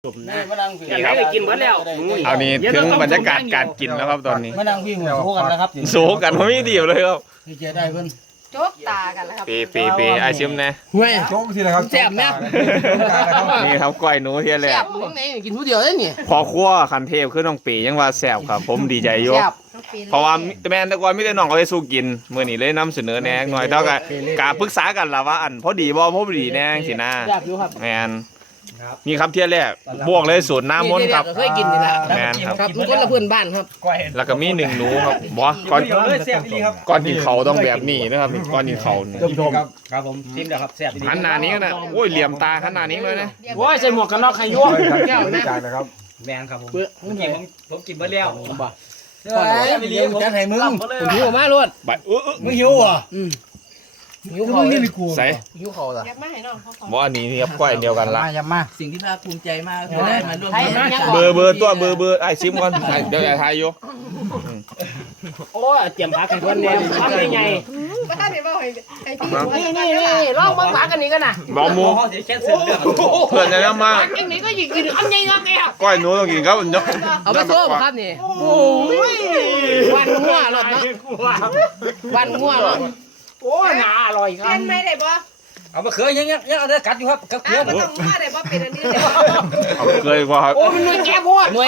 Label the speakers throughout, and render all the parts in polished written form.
Speaker 1: อยากให้กินหมดแล้ว
Speaker 2: เอานี่ถึงบรรยากาศการกินแล้วครับตอนนี้
Speaker 3: มานั่งพี่หัวโซกันนะครับ
Speaker 2: โซกันไม่ดีเลยครับ
Speaker 3: พี่เจได้เพิ่น
Speaker 4: โจกตากันแล้วครับ
Speaker 2: ปีไอชิมนะ
Speaker 3: เฮ้ยโจ๊กสิเลยครับแซ่บนะ
Speaker 2: นี่ครับก้อยหนูเทียนเลย
Speaker 4: แซ่บมึงไหนกินผู้เดียวได้นี่
Speaker 2: พอคั่วคันเทพขึ้นน้องปียังว่าแซ่บครับผมดีใจอยู่เพราะว่าแม่ตะกอนไม่ได้น้องเขาไปสู้กินเมื่อนี้เลยนำเสนอแนงหน่อยเท่ากับการปรึกษากันละว่าอันพอดีบ่พอดีแนงสินะแมนนี่ครับเที่ยแรกบวกเลยสูตรน้ำมนต์ครับ
Speaker 4: เคยกินนี่แหละ
Speaker 2: แมนครับ
Speaker 4: ทุกคนละเพื่อนบ้านครับ
Speaker 2: แล้วก็มีหนึ่งหนูครับบ่ก่อนกินเขาต้องแบบนี้นะครับก่อนกินเขา
Speaker 3: ครับผมชิมเดี๋ยวครับแซ่บ
Speaker 2: หันหน้านี้นะโอ้ยเหลี่ยมตาขนาดนี้เลยนะ
Speaker 1: โอ้ยใส่หมวกกันน็อกใครยั่ว
Speaker 3: แก้วนะครับแมนครับผมกินมาแล้วไปเลี้ยงจะให้มึง
Speaker 4: หิวมาลวด
Speaker 3: มึงหิวอ่ะ
Speaker 4: หิวเขา
Speaker 2: ใส่
Speaker 4: หิวเขาล่ะ
Speaker 1: อยากมาให้น้องเขา
Speaker 2: บ่อันนี้นี่ครับก้อยเดียวกันละ
Speaker 3: มาสิ่งที่ภาคภูมิใจมากคือได้มาร่วม
Speaker 2: เบอร์ตัวเบอร์ไอ้ชิมก่อนเดี๋ยวอย่าทายอยู่
Speaker 1: โอ้ยเตรียมผักให้เพิ่นเนี่ยผักใหญ่
Speaker 4: ก็ท่านเห็นว่าไอ้พี่นี่ลองเบิ่งผักกันนี้กันนะ
Speaker 2: บอมูเพื่อนจะนำมา
Speaker 4: อันนี้ก็ยิงกินคำใหญ่งักเลย
Speaker 2: ก้อยหนูต้องกินครับ
Speaker 4: เอาไปโซ่ครับนี่โอ้ยวันงัวหลดนะวันงัวหลด
Speaker 1: โอ้ยน่าอร่อยครับ
Speaker 4: เป็นไหมได้บ่
Speaker 3: เอามาเคยยังเอาได้กัดอยู่ครับกัดเขือ
Speaker 4: บ่ต้องว่าได้บ่เป็นอันนี้ได้
Speaker 2: เอาเคยกว่าครับ
Speaker 4: โอ้มันแก่โพดหน่วย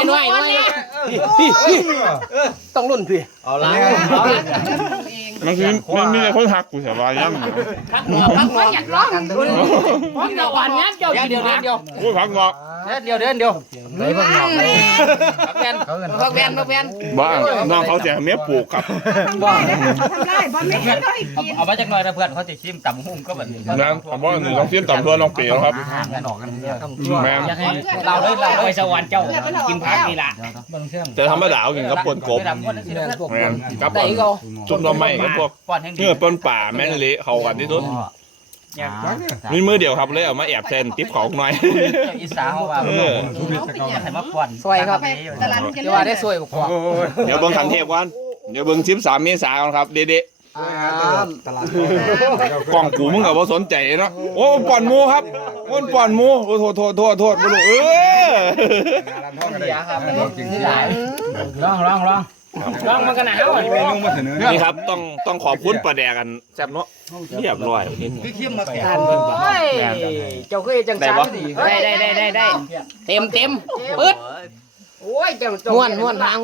Speaker 4: ต้องรุ่นพี่
Speaker 3: เอาละ
Speaker 2: มันคือมันมีคนหักกูเสียบาย่ำ
Speaker 4: พักหนออยากร้องพักเดี๋ยววันนี้เดี๋ยว
Speaker 2: โอ้ยพักงอก
Speaker 3: เดี๋ยว
Speaker 4: ไหนพักหนอพักแวน
Speaker 2: บ้าน้องเขาเสียเมียปลูกครับ
Speaker 4: บ้าทำได้บ้าไม่ให้เขาอีกกิน
Speaker 3: เอามาจากหน่อยนะเพื่อนเขาจะชิมต่ำหุ้มก็แบบ
Speaker 2: นั่นผมว่าหนึ่งต้องชิมต่ำตัวน้องเปียวครับแม่
Speaker 3: เรา
Speaker 1: ไปสวรรค์เจ้ากินผักนี่ล่ะ
Speaker 2: จะทำมาด่ากินกับปนกบแม่กับจุ่มน้ำไหม้กับพวกเนื้อปนป่าแม่นเละเขากันที่สุดมีมือเดียวครับเลยเอามาแอบเซนติ๊บของหน่อย
Speaker 3: อีสานเขาว่าใส่มาป่อน
Speaker 4: สวยครับเดี๋ยวว่าได้สวยกว่า
Speaker 2: เดี๋ยวเบิ้งขันเทพก่อนเดี๋ยวเบิ้ง13 เมษายนครับเด็ดกล่องกูมึงกับว่าสนใจเนาะโอ้ป่อนมูครับป่อนมูโอ้โทษบุรุษ
Speaker 3: ลอง
Speaker 1: มันกันหนาว
Speaker 2: นี่ครับต้องขอบคุณปลาแดกกันแซ่บเนาะเรียบร้อย
Speaker 3: พี่เข้มมาแก่
Speaker 1: เจ้าเคยจังจังได้เต็มปึ๊ดโอ้ยเจ้า
Speaker 4: ม้วนหาง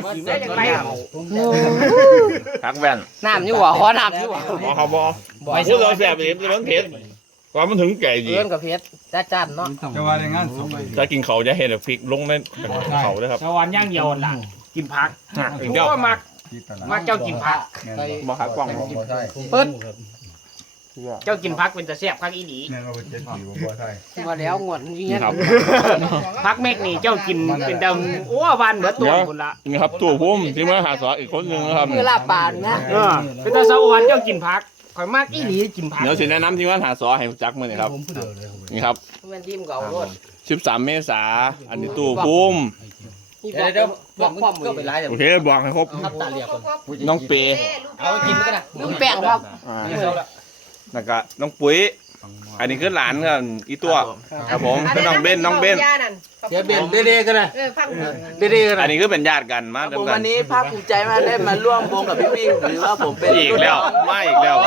Speaker 2: พักแว่น
Speaker 4: น้ำอยู่หัวขอน้ำอยู่หัว
Speaker 2: เขาบอกพูดเราแซ่บเองจะมันเผ็ดความมันถึงแก่ดี
Speaker 4: เกินกับเผ็ดจัดเนาะ
Speaker 3: จะว่าอย่างงั้น
Speaker 2: จะกินเขาจะเห็นพริกลงในเขาเลยครับ
Speaker 1: สวรรค์ย่างเดียวล่ะกินผัก
Speaker 2: เดียว
Speaker 1: มักเจ้ากินผัก
Speaker 2: บ่หักกล้อง
Speaker 4: ปึ๊ด
Speaker 1: เจ้ากินผักเป็นตะแซ่บผักอีหลี
Speaker 4: มาแล้วงวดนี้
Speaker 2: ครับ
Speaker 1: ผักเม็กนี่เจ้ากินเป็นดำโอ้วันเบิดตัวคนละ
Speaker 2: นี่ครับตู่พุ่มที่มาหาสออีกคนนึงครับ
Speaker 4: คือลาปานนะ
Speaker 1: เป็นตะสวรรค์เจ้ากินผักข่อยมากอีหลีกินผัก
Speaker 2: เดี๋ยวสิแนะนำที่ว่าหาสอให้จักมื้อนี่ครับนี่ครับ
Speaker 4: เป็นทีมเก่าโลด
Speaker 2: 13 เมษายนอันนี้ตู่พุ่ม
Speaker 3: เดี๋ยวบอกความก็ไปไล่
Speaker 2: โอเคบอกให้ครบน้องเป
Speaker 3: เอากินกันนะ
Speaker 4: น้องแป้งครับ
Speaker 2: แล้วก็น้องปุ๋ยอันนี้คือหลานกันอีตัวครับผมคือน้องเบน
Speaker 3: เดี๋ยวเบนเด้ๆกันนะเด้ๆกัน
Speaker 2: อันนี้คือเป็นญาติกันมา
Speaker 5: ผมวันนี้ภาคภูมิใจมากได้มาร่วมวงกับพี่ๆหรือว่าผมเป็น
Speaker 2: อีกแล้วไม่อีกแล้ว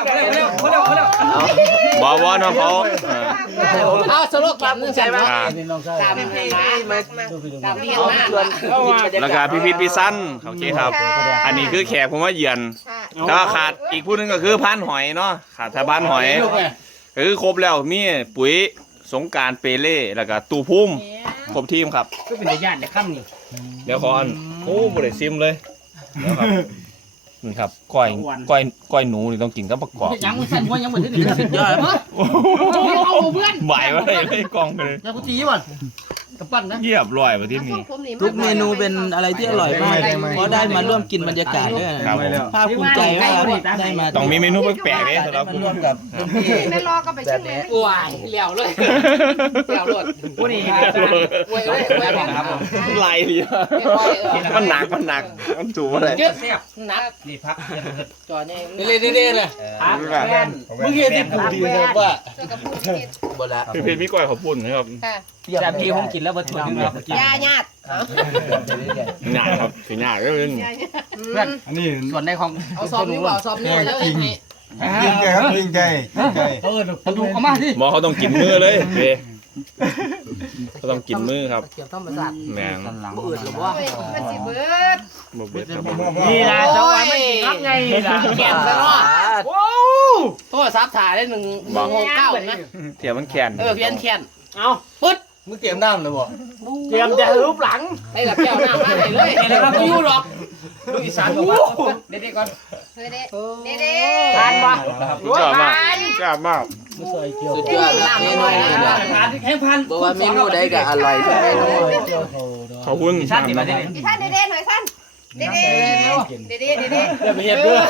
Speaker 2: บอกว่าน้องเขา
Speaker 4: เอาสโลแกนนึงใช่ไหมตาม
Speaker 2: แล้วก็พี่พิษพี่สั้นโอเคครับอันนี้คือแขกผมว่าเยือนแล้วขาดอีกผู้นึงก็คือพันหอยเนาะขาดทบ้านหอยคือครบแล้วมีปุ๋ยสงการเปเล่แล้วก็ตูพุ่มครบทีมครับ
Speaker 1: ก็เป็นญาติในค่ำนี่
Speaker 2: เดี๋ยวขอโอ้บริซิมเลยนะครับนี่ครับก้อยหนูนี่ต้องกินกับประกอบ
Speaker 1: ยังสั่นหัวยังเหมือนที่หนึ่งสุดยอดเอาเพื่อน
Speaker 2: บ่ายว่าไม่กองไปเลย
Speaker 1: ยังกูจีก่อนกับปั้นนะ
Speaker 2: เยียบร่อยมาที่นี่
Speaker 5: ทุกเมนูเป็นอะไรที่อร่อยมากเพราะได้มาร่วมกินบรรยากาศด้วยภาคภูมิใจว่าได้มา
Speaker 2: ต้องมีเมนูแปลกๆเลยสำหรับ
Speaker 5: ร่วมกับ
Speaker 4: ไม่รอก็ไปชิมเลยว้ายเหลียวเลยเหลียวเลย
Speaker 1: ผู้นี้
Speaker 2: ไหลเลยมันหนักมันจูบอะไร
Speaker 4: หนัก
Speaker 3: นี่พัก
Speaker 4: จอนี่
Speaker 3: นี่เลยมึงเห็นที่ปูดีเลยว่า
Speaker 4: บ่ละ
Speaker 2: พี่เพชรมีก้อยขอบคุณนะครับ
Speaker 3: แต่พี่ผมกินแล้วมาช่วยนึงครับ
Speaker 4: ยาญาติ
Speaker 2: หนาครับสีหนาก็เป็น
Speaker 3: เพื่อนอันนี้ส่วนในของ
Speaker 4: เอาซอมนี่บ่ซอมนี่แล้ว
Speaker 3: ยิงใจครับยิงใจดูเขามาที่
Speaker 2: หมอเขาต้องกินมือเลยเว้เขาต้องกินมือครับ
Speaker 4: เกี่ยวธรรมศาสตร์
Speaker 2: แมง
Speaker 4: บ่อื่นหรือว่า
Speaker 6: มันสิเบิด
Speaker 2: บ่เบิดครับ
Speaker 3: นี่นะเจ้าไอ้ไม่กินครับไงล่ะ
Speaker 4: แก่นซะเนาะโทรศัพท์ถ่ายได้169นะ
Speaker 2: เทียมมันแขน
Speaker 4: เพี้ยนแค้น
Speaker 3: เอาปึ๊ดมึงเตรียมน้ำเลยบ่เตรียมจะรูปหลัง
Speaker 4: ไปกับแก้วน้ำมาให้เลยเราบ่อยู่หรอกลูกอีสานบอกว่าเด็กๆก่อน
Speaker 6: เฮ้ยเด้เด้
Speaker 3: ทานปะ
Speaker 2: ชอบมากชอบมาก
Speaker 4: สุดยอดน้ำน้อยๆนะ
Speaker 3: ทานแห้งพัน
Speaker 4: บอกว่าเมนูใดก็อร่อยทุกเมนู
Speaker 2: ขอบคุณ
Speaker 3: ชาติมาที่นี่
Speaker 6: พี่ท่านเด้หน่อยท่านเด้เด้เด้
Speaker 3: อย่าไปเห็นด้วย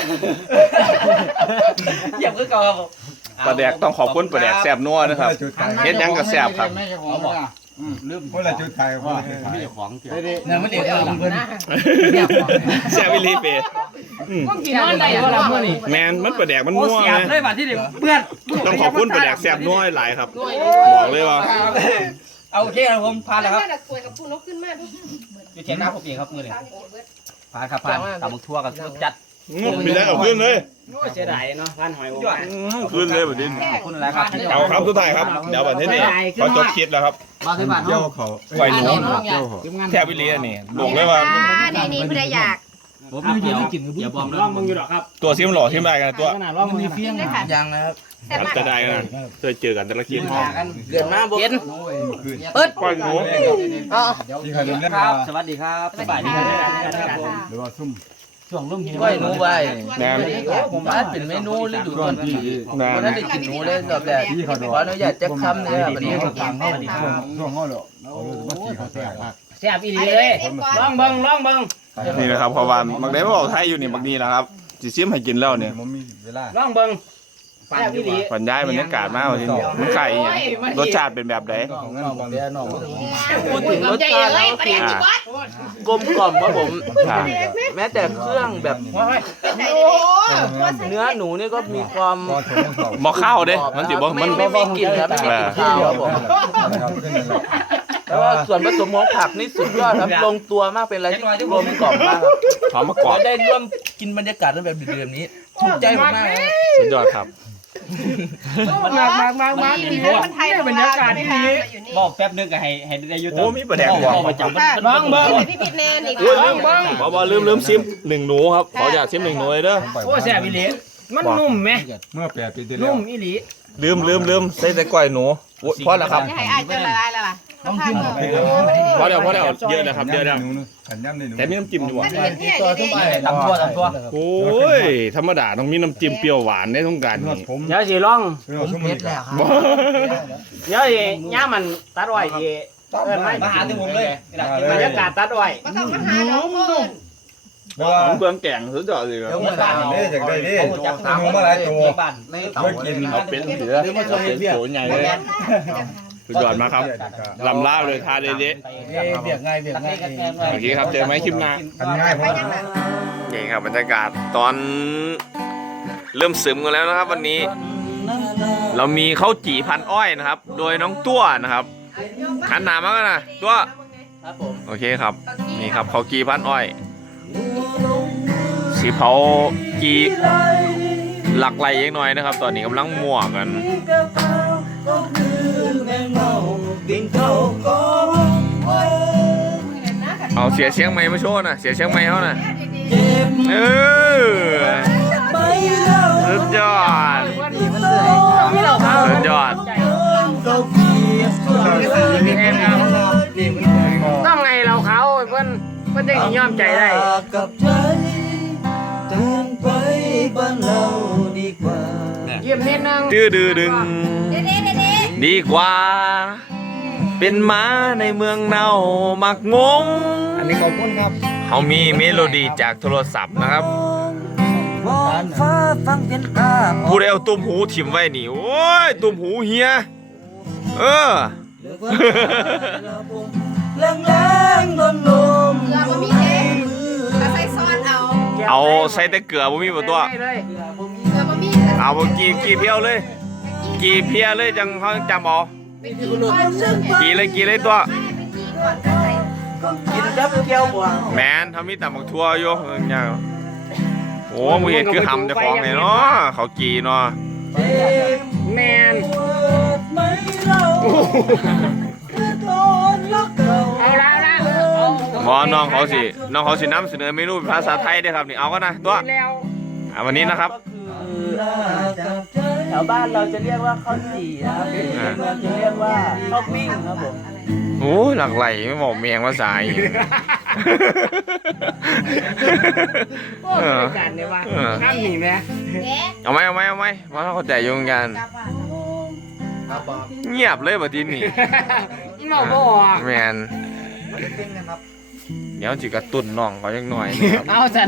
Speaker 3: เหยียบคือเก่าครับ
Speaker 2: ปลาแดกต้องขอบคุณปลาแดกแซ่บนัวนะครับเฮ็ดยังก็แซ่บครับ
Speaker 3: ลืมคนละจุดไทยว่าไม่ใช่ของเกี่ยวเนี่ยมันเด็กเราเพิ่น
Speaker 2: แซ่บอีหลีเป
Speaker 4: ต้องกินนอนได้บ่ล่ะมื้อนี้
Speaker 2: แมนมันปลาแดกมันนัว
Speaker 3: เสียบ
Speaker 2: ไง
Speaker 3: เลยบัดที่เดียวเพื่อน
Speaker 2: ต้องขอบคุณปลาแดกแซ่บนัวหลายครับบอกเลยว่า
Speaker 3: เอาโอเคครับผมพานแล้วครับ
Speaker 6: น่ะป่วยกับผู้นกขึ้นมาทุก
Speaker 3: อยู่เทียนน้ำผมเองครับมือเลยพานครับพานตำบักทั่วกับจัด
Speaker 2: มีได้เอาขึ้นเลย
Speaker 3: เสียดายเนาะพานหอยวง
Speaker 2: ขึ้นเลยแบบนี้
Speaker 3: คุณอะไรครับ
Speaker 2: เอาครับสุดท้ายครับเดี๋ยววันที่นี่ขอจบคลิปแล้วครับ
Speaker 3: มาที่บ้านเฮา
Speaker 2: ไก่หนูแทบวิลีนี่บอกเลยว่า
Speaker 6: นี่ผู้ใดอยาก
Speaker 3: ผมไม่กินกินกับอย่าบอกนะมึงอยู่หรอกครับ
Speaker 2: ตัวซิมหล่อซิมได้กันตัว
Speaker 3: ร้องมึงเฟี้ยง
Speaker 4: ยังนะครับ
Speaker 2: มันจะได้นะเคยเจอกันแต่ละคลิป
Speaker 4: เดือนมาบ่เห็นเปิด
Speaker 2: ไก่หนู
Speaker 4: อ๋อ
Speaker 3: ที่ใครเล่นครับสวัสดีครับสบายดีครับผมหรือว่าซุ่มช่วงลุ่มหิน
Speaker 4: ไว้หนูไว้
Speaker 2: แนม
Speaker 4: ผมอาจเป็นเมนูฤดูต้นปี
Speaker 2: แนม
Speaker 4: บ่ได้กินหนูเลยรอบแรกขออนุญาตจักคำเนี่ยบัดนี้
Speaker 3: ช่วงเขาหรอมาขี่เขาแตกมาก
Speaker 4: แซ่บอีหลีเลยลองเบิ่ง
Speaker 2: นี่นะครับเพราะว่าบางทีไม่บอกไทยอยู่นี่บางทีนะครับจิซิมให้กินแล้วเนี่ย
Speaker 3: ผมมีเวลา
Speaker 4: ลองเบิ่งแซ่บอีหลี
Speaker 2: บรรยายบรรยากาศมากจริงมันไก่อย่างรสชาติเป็นแบบไหน
Speaker 3: ของงั้นบางเดือนน้อง
Speaker 4: พูดถึงรสชาติแล้วคืกลมกล่อมครับผม แม้แต่เครื่องแบบเนื้อหนูนี่ก็มีความ
Speaker 3: พอถึงเขา
Speaker 2: บ่เข้าเด้มันสิบ่มัน
Speaker 4: ไม่มีกลิ่นครับไม่มีกลิ่นข้าวครับผมแล้วก็ส่วนผสมของผักนี่สุดยอดครับลงตัวมากเป็นอะไรที่กลมกล่อมมากครับ
Speaker 2: หอมมะกอก
Speaker 4: ได้ร่วมกินบรรยากาศแบบเดือดๆนี้ถูกใจผมมากครับ
Speaker 2: สุดยอดครับ
Speaker 6: มันมากนี่คนไทยบรรยากาศดี
Speaker 3: บอกแป๊บนึงก็ให้ได้ยุติ
Speaker 2: โอ้มีปลาแดกหัว
Speaker 3: ประจำ
Speaker 6: ลองเบิ่งพี่พิษแน่นี่
Speaker 2: บ่ลืมซิมหนึ่งหนูครับขออยากซิมหนึ่งหนูเลยเด้อ
Speaker 3: โอ้แซ่บอีหลีมันนุ่มไหม
Speaker 7: เมื่อ8 ปีที่แล้ว
Speaker 3: นุ่มอีหลี
Speaker 2: ลืมใส่แต่ก้อยหนูพอแล้วครับ
Speaker 6: จะให้อายจนละลายแล้วล่ะต้องกิน
Speaker 2: พอแล้วเยอะแล้วครับเยอะแล้ว
Speaker 7: ขันย่ำในหนู
Speaker 2: แต่มีน้ำจิ้มอยู่บ่
Speaker 6: มันเป็นที่
Speaker 3: ตัวทุ่มไปตำทั่ว
Speaker 2: โอ้ยธรรมดาต้องมีน้ำจิ้มเปรี้ยวหวานได้ต้องการ
Speaker 7: นวด
Speaker 2: นี่
Speaker 7: ผม
Speaker 3: เดี๋ยวสิลอง
Speaker 7: ทุ่ม
Speaker 4: เม็ดแล้วครับ
Speaker 2: บ่
Speaker 3: เดี๋ยวสิย่ามันตัดอ้อยสิมาหาที่ผมเลยบรรยากาศตัดอ้อย
Speaker 6: ก็ต้องมาหาน้องเพิ่น
Speaker 2: ผมเปลืองแกงสุดยอดเลยครับ
Speaker 7: นี่จากได้นี่หนูมาหลายตัว
Speaker 3: บ้านในเต่า
Speaker 7: ไม่กิน
Speaker 2: เอาเป็นเสือโถใหญ่เลยสุดยอดมากครับลำลาบเลยทาเด็ด
Speaker 3: เบียกง่าย
Speaker 2: โอเคครับเจอไหมคลิปหน้า
Speaker 7: ขันง่ายเพราะ
Speaker 2: นี่ครับบรรยากาศตอนเริ่มซึมกันแล้วนะครับ วันนี้ เรามีข้าวจี่พันอ้อยนะครับ โดยน้องตัวนะครับขันหนามากนะตัว
Speaker 4: ครับผม
Speaker 2: โอเคครับนี่ครับข้าวจี่พันอ้อยสีเผาจีหลักไหลเองหน่อยนะครับ ตอนนี้กำลังมั่วกันเอาเสียเชียงใหม่มาโชว์นะเสียเชียงใหม่เขานะสุดยอดสุดยอด
Speaker 3: ต้องไงเราเขาเพิ่นจะยอมใจได้ เยี่ยมนิดนึง
Speaker 2: ดื้อดึง
Speaker 6: เด้ๆ
Speaker 2: ดีกว่า เป็นม้าในเมืองเน่ามักงง
Speaker 3: อันนี้ขอบคุณครับ
Speaker 2: เขามีเมโลดี้จากโทรศัพท์นะครับผู้ใดเอาตุ้มหูถิ่มไว้นี่โอ้ยตุ้มหูเฮียเออ
Speaker 6: ๆเกลือบ่มีเด้ก็ใส่ซอสเอา
Speaker 2: เอาใส่แต่เกลือบ่มีบ่ตัว เอาบ่กี่เพียวเลยกี่เพียเลยจังเขาจำเอากี่เลยตัว
Speaker 5: กินกับเกี๊ยวบัว
Speaker 2: แมนเขามีแต่หมกทั่วอยู่อย่างโอ้มึงเห็นคือหำแต่ของไงเนาะเขากี่เนาะ
Speaker 6: แมนเอาละ
Speaker 2: หมอน้องเขาสินำเสนอเมนูภาษาไทยด้วยครับนี่เอากันนะตัววันนี้นะครับ
Speaker 5: แถวบ้านเราจะเรียกว่าข้าวจี่นะครับเราจะเรียกว่าข้าวปิ้งครับผม
Speaker 2: โอ้หลักไหลไม่บอกเมียงภาษาอีก
Speaker 6: โอ้ยการเนี่ยว่าน้ำหนีไหม
Speaker 2: เอาไหมว่าเข้าใจยุ่งกันเงียบเลยบัดนี้นี่
Speaker 6: เราบอก
Speaker 2: แมนเดี๋ยวจิกระตุ่นน้องเขาจังหน่อยนะครับ
Speaker 6: เอาจัน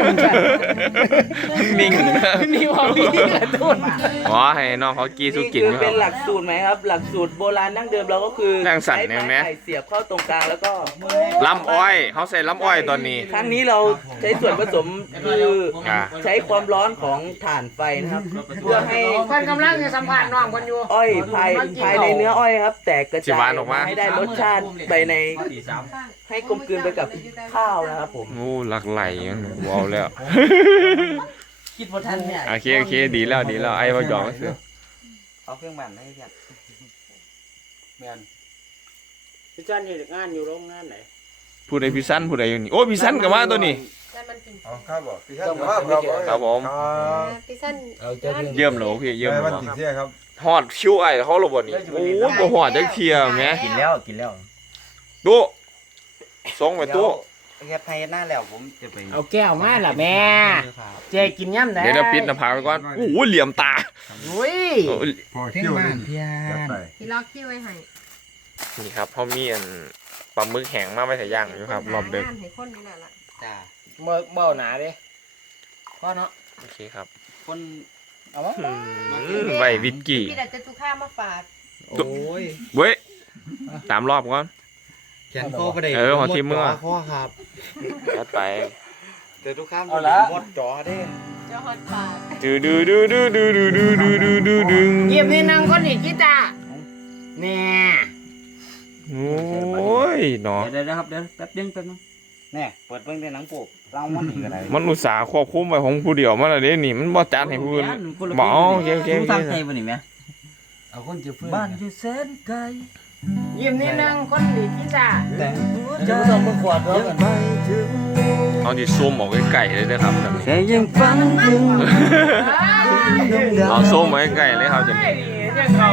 Speaker 2: นิ่ง
Speaker 6: นี่ว่าพี่กระตุ้น
Speaker 2: ขอให้น้องเขากีสู้กิน
Speaker 5: คือ
Speaker 2: ค
Speaker 5: เป็
Speaker 2: รั
Speaker 5: น
Speaker 2: บ
Speaker 5: หลักสูตรไหมครับ หลักสูตรโบราณดั้งเดิมเราก็คือ
Speaker 2: นั่งสั่นเนี่ยไหม
Speaker 5: ไข่เสียบเข้าตรงกลางแล้วก็
Speaker 2: ลำอ้อยเขาใส่ลำอ้อยตอนนี้
Speaker 5: ครั้งนี้เราใช้ส่วนผสมคือใช้ความร้อนของถ่านไฟนะครับเพื่อให้
Speaker 6: คนกำลังจะสัมผัสน้องคนอยู่
Speaker 5: อ้อยภายในเนื้ออ้อยครับ แตกกระ
Speaker 2: สิ
Speaker 5: จา
Speaker 2: หวาย นออกมา
Speaker 5: ให้ได้รสชาติไปในให้กลมกลืนไปกับข้าวนะครับผม
Speaker 2: โอ้หลักไหลว้าวแล้ว
Speaker 5: คิดว่าท่านเนี่ย
Speaker 2: โอเคดีแล้วไอ้ว่าหยอกก็คือ
Speaker 5: เอาเครื่องบั่นให้เพื่อน
Speaker 6: พี่จันอยู่งานอยู่โรงงานไหน
Speaker 2: ผู้ใดพี่สั้นผู้ใดอยู่นี่โอ้พี่สั้นกับมาตัวนี้
Speaker 7: ครับบอกพี่ท่านครับ
Speaker 2: ผม
Speaker 8: พี่สั้น
Speaker 2: เยี่ยมเหรอพี่เยี่ยม
Speaker 7: วัน
Speaker 2: เหรอ
Speaker 7: ที่เสียครับ
Speaker 2: ฮอดชิวไอ้เขาหลบบ่นี่โอ้ยบ่ฮอดจักเทียแหม
Speaker 3: กินแล้ว
Speaker 2: ตู้ส่งไปตู้
Speaker 3: เฮ็ดให้หน้าแล้วผมจะไป
Speaker 6: เอาแก้วมาล่ะแม่เจกินย่ำไหน
Speaker 2: เดี๋ยวปิดหน้าผากไปก่อนโอ้ยเหลี่ยมตา
Speaker 6: อุ้ย
Speaker 7: พอเที่ยวเลยจัดไป
Speaker 8: ที่ล็อกคิ้วไว้ให้
Speaker 2: นี่ครับเขามีอันปลาหมึกแห้งมาไว้ใส่ย่างอยู่ครับรอบเดิม
Speaker 8: ให้คนนี่แหละล่ะ
Speaker 3: จ้า
Speaker 6: เบ้าหนาดิพ่อเนาะ
Speaker 2: โอเคครับ
Speaker 3: คน
Speaker 6: เอาวะ
Speaker 2: ไว้วิสกี้
Speaker 8: พี่ดัดจะตุข้ามาฝาก
Speaker 3: โอ้ย
Speaker 2: เว้ยตามรอบก่อน
Speaker 3: แขนคอบ่ได้
Speaker 2: เออของทีมมึงอะ
Speaker 3: ข้อครับ
Speaker 2: จัดไป
Speaker 3: แต่ทุกข้าม
Speaker 5: เอาละ
Speaker 3: หมดจอเด้
Speaker 8: เจ้าฮอตปาก
Speaker 2: ดู
Speaker 6: เยี่ยมนี่นั่งคนอีกกี่ตาเนี่ย
Speaker 2: โอ้ยเนาะ
Speaker 5: เดี๋ยวนะครับเดี๋ยวแป๊บนึง
Speaker 3: แน่เปิดเบิ่งในหนังปกเล่ามันนี่ก็ได้
Speaker 2: มันอุตส่าห์ควบคุมไว้ของผู้เดียวมันอะไรนี่มันบ่จัดให้ผู้อื่นบ่เอาโอเค
Speaker 5: ตั้งใจบ่นี่แม่
Speaker 3: เอาคนจะฟื้น
Speaker 5: บ้านอยู่แสนไกล
Speaker 6: เยี่ยมนี่นั่งคนอีกกี่ตา
Speaker 5: แต่จะต้องมาขวดแล้วกัน
Speaker 2: เอาดิซูมออกใกล้ๆเลยนะครับแบบนี้
Speaker 5: แต่ยังฟังถึง
Speaker 2: เอาซูมไว้ใกล้เลยครับจะนี้
Speaker 6: ยังเขา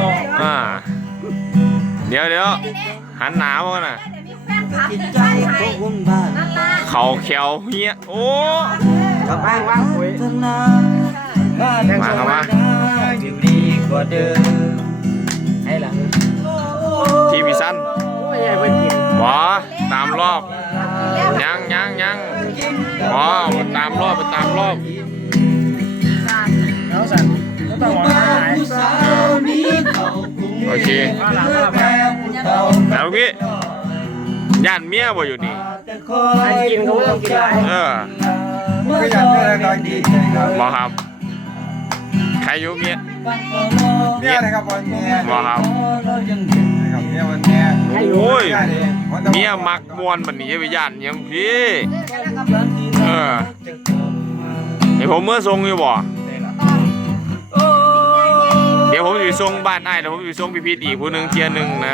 Speaker 2: เดี๋ยวหันหนามาน่ะ
Speaker 5: จิตใจตกวุ่นบ้าน
Speaker 2: เขาแขวเฮียโอ้
Speaker 6: ว่างคุย
Speaker 5: ธนาบ้าน
Speaker 2: มาครับมา
Speaker 5: อยู่ดีกว่าเดิม
Speaker 6: ให้ล่ะ
Speaker 2: ทีวีสั้น
Speaker 6: โอ้ยอย่าไปกิน
Speaker 2: บ่ตามรอบยังบ่ตามรอบ
Speaker 6: เอาสั่นก็ต้องมาหาย
Speaker 2: โอเค
Speaker 6: มาหลังมาไป
Speaker 2: แล้วพี่ย่านเมียบ่อยู่นี่
Speaker 6: ให้กินก็ไม่ต้องกินหลาย
Speaker 7: ก็อยากได้อะไรดีครับ
Speaker 2: บ่ครับใครอยู่เมีย
Speaker 7: เนี่ยนะครับวันเมีย
Speaker 2: บ่ครับ
Speaker 7: นะครับเมียวันเมีย
Speaker 2: โอ้ยเมียมักมวนบัดนี้ไปย่านหยังพี่ให้ผมเมื่อทรงอยู่บ่เดี๋ยวผมอยู่ทรงบ้านอ้ายเดี๋ยวผมอยู่ทรงพี่พีทอีกผู้หนึงเทียหนึงนะ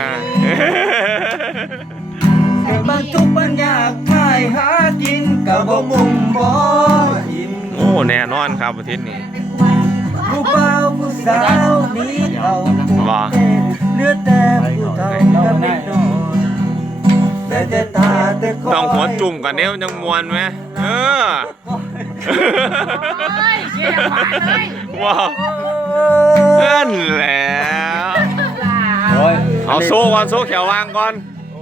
Speaker 5: บางทุกปัญญาขายหากินกับบ่มุมบ่ยิ้ม
Speaker 2: โอ้แน่นอนครับอาทิตย์นี้
Speaker 5: ผู้เบาผู้สาวนี้เอา
Speaker 2: บ่
Speaker 5: เลือดแต่ผู้เฒ่ากับเด็กน้อยแต่ตาแต่คอ
Speaker 2: ต้องหัวจุ่มกันเนี้ยยังมวนไหม
Speaker 6: โอ้ยเชี่ยหวานเลย
Speaker 2: ว้าวนั่นแหล้วเอาโซ่ก่อนโซ่แขววางก่อน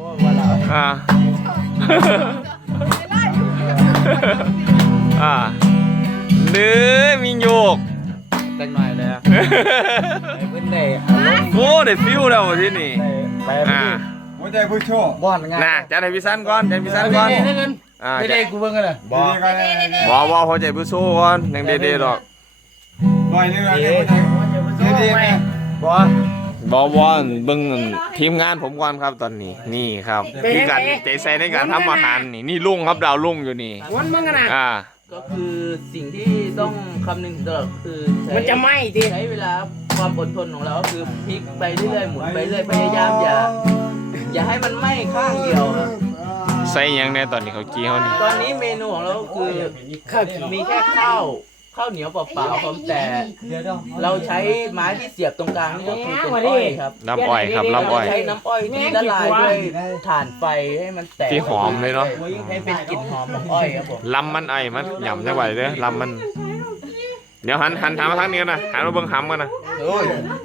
Speaker 2: เนื้อมีโยก
Speaker 3: จังหน่อยเลยอ่ะเพิ่นได้
Speaker 2: โอ้ได้ฟิวแล้วที่นี่
Speaker 3: ไป
Speaker 2: อ่า
Speaker 7: หัวใจผู้โชค
Speaker 3: บ้อนงาน
Speaker 2: น่ะจัดให้พี่สั้นก่อนจัดให้พี่สั้นก่อน
Speaker 3: เด็กกูเบิ่งกันเลยบ่
Speaker 2: บ่พอใจผู้สู้ก่อนยังเด็ดๆดอก
Speaker 7: ลอยเรือเลยดีไหม
Speaker 3: บ่
Speaker 2: บ่เบิ่งทีมงานผมก่อนครับตอนนี้นี่ครับมีการใจใส่ในการทำอาหารนี่ลุงครับดาวลุงอยู่นี่
Speaker 1: วันมึงกันนะ
Speaker 4: ก็คือสิ่งที่ต้องคำนึงตลอดคือ
Speaker 1: มันจะไหม้ที
Speaker 4: ใช้เวลาความอดทนของเราก็คือพลิกไปเรื่อยๆหมุนไปเรื่อยพยายามอย่าให้มันไหม้ข้างเดียวครับ
Speaker 2: ใส่หยังแน่ตอนนี้เขากี้เขานี่
Speaker 4: ตอนนี้เมนูของเราก็คือมีแค่ข้าวเหนียวเปล่าๆครับแต่เราใช้ไม้ที่เสียบตรงกลางนี่ก็คือเป็นอ้อยครับ
Speaker 2: น้ำอ้อยครับน้ำอ้อย
Speaker 4: ใช้น้ำอ้อยที่ละลายด้วยถ่านไฟให้มันแตก
Speaker 2: ที่หอมเลยเนาะ
Speaker 4: ให้เป็นกลิ่นหอมของอ้อยครับผม
Speaker 2: ลำมันไอ้มันหย่ำจังไหวเด้อลำมันเดี๋ยวหันมาทางนี้นะหันมาเบิ่งหำกันนะ
Speaker 8: เด็ก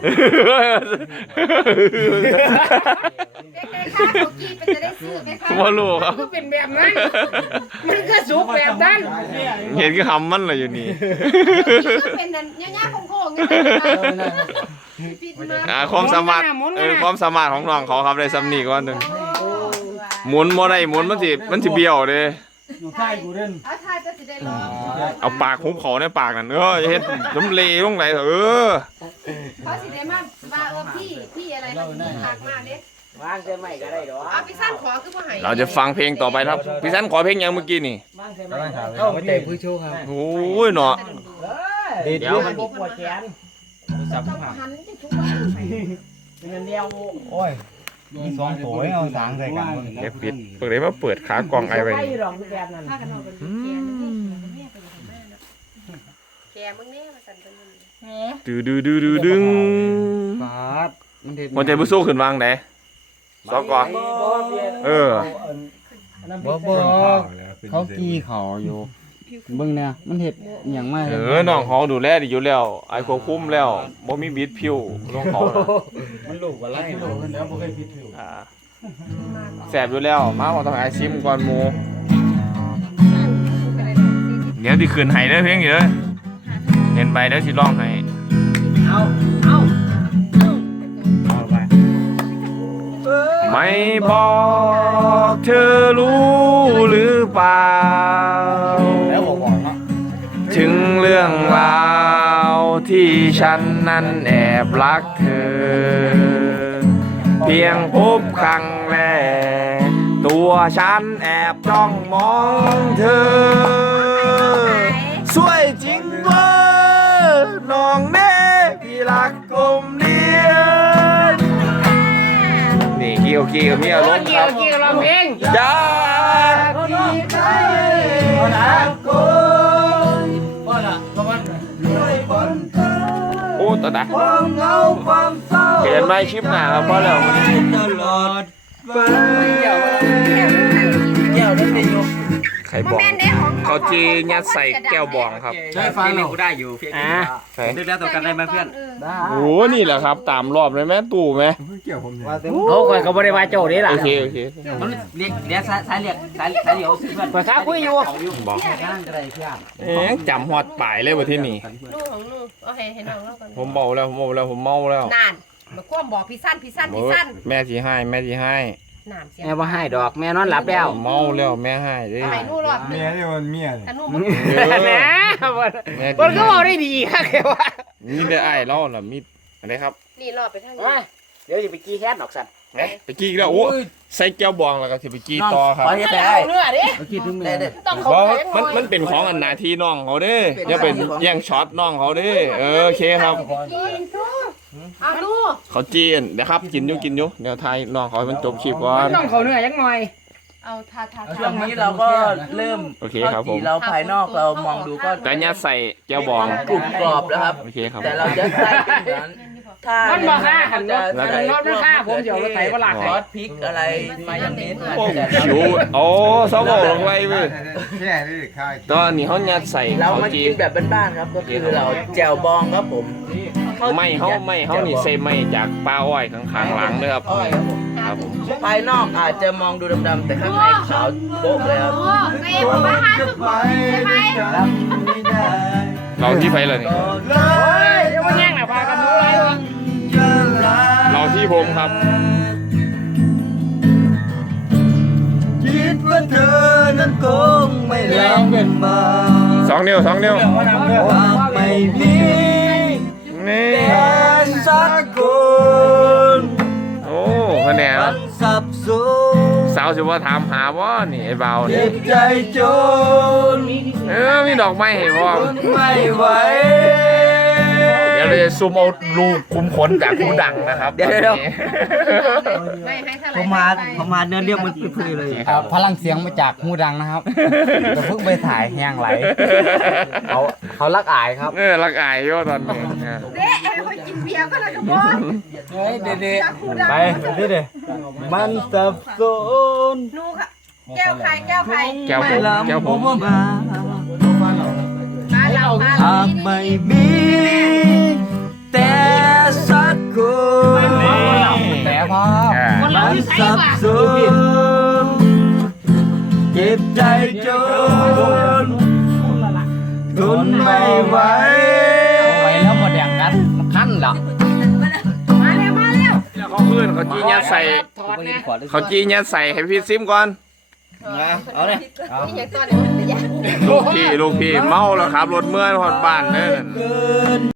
Speaker 8: ๆข้าวของกินมันจะได้ซื้อไหมคะ
Speaker 2: บ่รู้ครับ
Speaker 1: มันเป็นแบบนั้นมันก็สุกแบบนั้น
Speaker 2: เห็นคือหำมันเลยอยู่นี่
Speaker 8: เป็นนั่นย่าๆโค้งๆไงปิดมา
Speaker 2: ความสามารถความสามารถของน้องเขาครับได้ซ้ำนี่ก่อนหนึงหมุนบ่ได้หมุนมันสิเบี้ยวเด้
Speaker 3: อยู่ใต้กูเด่น
Speaker 8: เอาทายจะสิได้ลอง
Speaker 2: เอาปากหุบเขาในปากนั่นอย่าเฮ็ดน้ำเลลงไหลเถอะ
Speaker 8: เขาสิได้มาพี่อะไรมันหักมากเด้
Speaker 1: วางจะไหม้ก็ได้ดอก
Speaker 8: เอาไปสร้างขอคือบ่ให้
Speaker 2: เราจะฟังเพลงต่อไปครับพี่สันขอเพลงยังเมื่อกี้นี่
Speaker 3: เข้ามาเตะผู้โชว์ครับ
Speaker 2: โอ้ยเนาะ
Speaker 1: เดี๋ยวมันปวดแขน
Speaker 8: ต้องหันจะชุบ
Speaker 1: เป็นเดียว
Speaker 3: โอ้ยมีสองตัวเอาสางใส่กัน
Speaker 2: เดี๋ยวปิดเปิดเลยมาเปิดขากล่องไอไว้
Speaker 1: ไม่หรอกแบบนั้น
Speaker 8: พากันออกกันแกไปกับแม่เนาะแกมึงแน่มาสั่นกันมึง
Speaker 2: ดึง
Speaker 3: ฟาดมันเด็ด
Speaker 2: หัวใจผู้สู้ขึ้นวางไหนสอกก่อน
Speaker 3: บ่เขากี้เขาอยู่เบิ่งเนี่ยมันเห็ดอย่างมาก
Speaker 2: น้องเขาดูแลดีอยู่แล้วไอ้ควบคุมแล้วบ่มีบิดผิวน้องเขาน่ะ
Speaker 3: มันลูกว่าไรลูกแล้วบ่เคยผิดผิว
Speaker 2: แสบอยู่แล้วมาบอกต้องไอซิมก่อนหมูเดี๋ยวสิขึ้นให้เด้อเพลงอยู่เด้อเห็นไปเด้อสิร้องให้
Speaker 3: เอาไป
Speaker 2: ไม่บอกเธอรู้หรือเปล่า
Speaker 3: แล้วบอกเนาะ
Speaker 2: ถึงเรื่องราวที่ฉันนั้นแอบรักเธอ เพียงพบครั้งแรกตัวฉันแอบจ้องมองเธอ สวยจริงเว้ยน้องแม่พี่รักกลมเลียนนี่เกี่ยวมีอารมณ์ครับ
Speaker 1: เกี่ยวร้องเพลง
Speaker 2: อยากที่ใครรักคนโอ้ตาดาเห็นไหมชิปหนาครับเพราะแล้วมัน
Speaker 5: ตลอดไป
Speaker 4: แก้วได้เป็นอยู่
Speaker 2: ไข่บองเขาจียัดใส่แก้วบองครับ
Speaker 3: ได้ฟังหนูได้อยู่
Speaker 8: ดึกแล้วต่อกันได้ไหมเพื่อน
Speaker 2: โอ้นี่แหละครับตามรอบเลยแม่ตู่ไหม
Speaker 7: เกี่ยวผมเนี่ย
Speaker 1: โอ้ยเขาบริวารโจนี่แหละ
Speaker 2: โอเค
Speaker 5: มันเรียกสายเรียกสายเดียวสิเพื่อน
Speaker 1: เปิดข้าคุยอยู่
Speaker 2: บอก
Speaker 5: นั่งก็ได้เพื่อน
Speaker 2: จำฮอดป่ายเลยว่าที่นี่
Speaker 8: ลูกของลูกเอาให้น้องเล่าก่อน
Speaker 2: ผมเมาแล้วผมเมาแล้ว
Speaker 8: นานมาคว่ำบอกพี่สั้น
Speaker 2: แม่ที่ให้
Speaker 8: นานเสีย
Speaker 1: แม่ว่าให้ดอกแม่นอนหลับแล้ว
Speaker 2: เมาแล้วแม่ให้เด้
Speaker 8: ไอ้นู่นรอบ
Speaker 7: เมียนี่มันเมียเนี่ย
Speaker 8: แต่นู่นมัน
Speaker 1: นะมันก็บอกได้ดีครับแกว่า
Speaker 2: มีแต่ไอ้เล่าล่ะมีอะไรครับ
Speaker 8: นี่รอบไปทางนี้
Speaker 1: เดี๋ยวจะไปกี้แค่นออกสัตว์
Speaker 2: ไปกี้แล้วโอ้ใส่แก้วบองแล้วก็สิไปกี้ต่อครับ
Speaker 4: ขอเฮ็ดได้
Speaker 1: เอาเนื้อดิ
Speaker 5: คิดถึงแม่
Speaker 8: ต้อง
Speaker 2: เพ
Speaker 8: เขา
Speaker 2: ราะ
Speaker 8: แข็งหน่อย
Speaker 2: มันเป็นของอันนาทีน้องเขาเด้อย่าเป็นแย่งช็อตน้องเขาเด้โอเคครับ
Speaker 8: เอาลูก
Speaker 2: เขาจีนเดี๋ยวครับกินอยู่เดี๋ยวทายน้องเขาให้มันจบคลิปก่อน
Speaker 1: ต้องเขาเนื้อยังหน่อย
Speaker 8: เอาทา
Speaker 4: ช่วงนี้เราก็เริ่ม
Speaker 2: โอเคครับผม
Speaker 4: สีเราภายนอกเรามองดูก็
Speaker 2: แต่ยัดใส่แก้วบอง
Speaker 4: กรุบกรอบแล้วครับ
Speaker 2: โอเคครับ
Speaker 4: แต่เราจะใส่เป็นเหมือนถ้า
Speaker 1: มันบอกค่าหันรถ
Speaker 2: แล้ว
Speaker 1: หันรถมันค่าผมเดี๋ยวรถไถว่าหลัก
Speaker 4: ซอสพริกอะไรมายองเนสมา
Speaker 2: โอ้
Speaker 4: แต่
Speaker 2: ชิวโอ้สมองลงไรเว้ย
Speaker 7: แค่นี้ค่าย
Speaker 2: ตอนนี้เขายัดใส่
Speaker 4: เรา
Speaker 2: เขา
Speaker 4: มา
Speaker 2: จี
Speaker 4: กินแบบบ้านๆครับก็คือเราแจ่วบองครับผม
Speaker 2: ไม่เขานี่เซไม่จากปลาอ้อยข้างๆหลังเลยครับ
Speaker 4: อ้อยครับผม
Speaker 2: ครับผม
Speaker 4: ภายนอกอาจจะมองดูดำๆแต่ข้างในขาวโบ๊ะเลยครับ
Speaker 8: โอ้เฟย์มา50ใช่ไหม
Speaker 2: เราที่ไปเลยนี่
Speaker 1: โอ้ยเดี๋ยวมันแย่งหน่ะพากันดูอะไรวะ
Speaker 2: เราที่ผมครับ
Speaker 7: คิดว่าเธอนั้น
Speaker 3: คงไม่ลำบาก
Speaker 2: 2 นิ้ว 2 นิ้ว
Speaker 3: ว่าไม่มี
Speaker 2: นี่
Speaker 3: สักคน
Speaker 2: โอ้คะแนน
Speaker 3: มันสับสน
Speaker 2: สาวสิว่าถามหาว่านี่ไอ้เบา
Speaker 3: เจ็
Speaker 2: นี่
Speaker 3: บใจจน
Speaker 2: มีดอกไม้ให้พ่อ
Speaker 3: ไม่ไหว
Speaker 2: เดี๋ยวเราจะซูมเอารูคุมขนจากผู้ดังนะครับ
Speaker 3: เดี๋ยว
Speaker 8: ไม่ให้เท่าไหร่
Speaker 3: ผมมาเนื้อเรียบมันพื้นเลย
Speaker 1: พลังเสียงมาจากหูดังนะครับจะเพิ่งไปถ่ายแห้งไหลเขารักอายครับ
Speaker 2: รักอายอยู่ตอนนี้
Speaker 8: เด้ไอ้คนกินเบียร์ก็เลยกระบอก
Speaker 1: เด็ด
Speaker 8: ไป
Speaker 1: นี่เด็มันสับสน
Speaker 8: นูค่ะแก้วใครแก้วใคร
Speaker 2: แก้วผมแก้วผม
Speaker 8: มาเรามา
Speaker 3: หากไม่มีแต่สักคน
Speaker 1: แต่พอ
Speaker 3: มันสับสนเจ็บใจจนทนไม่ไหว
Speaker 1: ไปแล้วหมดแดงกันมันขั้นเหรอ
Speaker 8: มาเร็วมาเร็ว
Speaker 2: เขาขึ้นเขาจี้ยัดใส่เขาจี้ยัดใส่ให้พี่ซิมก่อน
Speaker 3: เอาเลย
Speaker 8: นี่ยังตอนนี้มันจะยาก
Speaker 2: ลูกพี่เมาแล้วครับรถเมื่อยหอดบ้านเด้อ